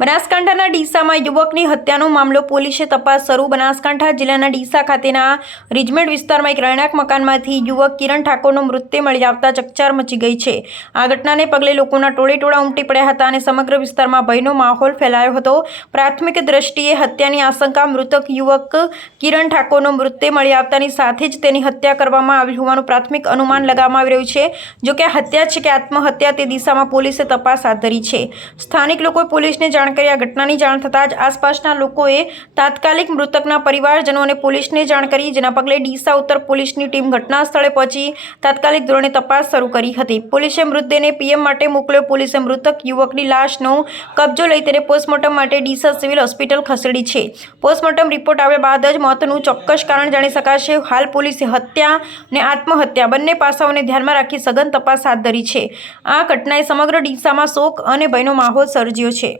બનાસકાંઠાના ડીસામાં યુવકની હત્યાનો મામલો, પોલીસે તપાસ શરૂ. બનાસકાંઠા જિલ્લાના ડીસા ખાતેના રિજમેન્ટ વિસ્તારમાં એક રહેણાંક મકાનમાંથી યુવક કિરણ ઠાકોરનો મૃતદેહ મળી આવતા ચકચાર મચી ગઈ છે. આ ઘટનાને પગલે લોકોના ટોળે ટોળા ઉમટી પડ્યા હતા અને સમગ્ર વિસ્તારમાં ભયનો માહોલ ફેલાયો હતો. પ્રાથમિક દ્રષ્ટિએ હત્યાની આશંકા મૃતક યુવક કિરણ ઠાકોરનો મૃતદેહ મળી આવતાની સાથે જ તેની હત્યા કરવામાં આવી હોવાનું પ્રાથમિક અનુમાન લગાવવામાં આવી રહ્યું છે. જોકે હત્યા છે કે આત્મહત્યા તે દિશામાં પોલીસે તપાસ હાથ ધરી છે. સ્થાનિક લોકોએ પોલીસને જાણ કરી આ ઘટનાની જાણ થતાં જ આસપાસના લોકોએ તાત્કાલિક મૃતકના પરિવારજનોને પોલીસને જાણ કરી, જેના પગલે ડીસા ઉત્તર પોલીસની ટીમ ઘટના સ્થળે પહોંચી તાત્કાલિક ધોરણે તપાસ શરૂ કરી હતી. પોલીસે મૃતદેહને પીએમ માટે મોકલ્યો. પોલીસે મૃતક યુવકની લાશનો કબજો લઈ તેને પોસ્ટમોર્ટમ માટે ડીસા સિવિલ હોસ્પિટલ ખસેડી છે. પોસ્ટમોર્ટમ રિપોર્ટ આવ્યા બાદ જ મોતનું ચોક્કસ કારણ જાણી શકાશે. હાલ પોલીસે હત્યા અને આત્મહત્યા બંને પાસાઓને ધ્યાનમાં રાખી સઘન તપાસ હાથ ધરી છે. આ ઘટનાએ સમગ્ર ડીસામાં શોક અને ભયનો માહોલ સર્જ્યો છે.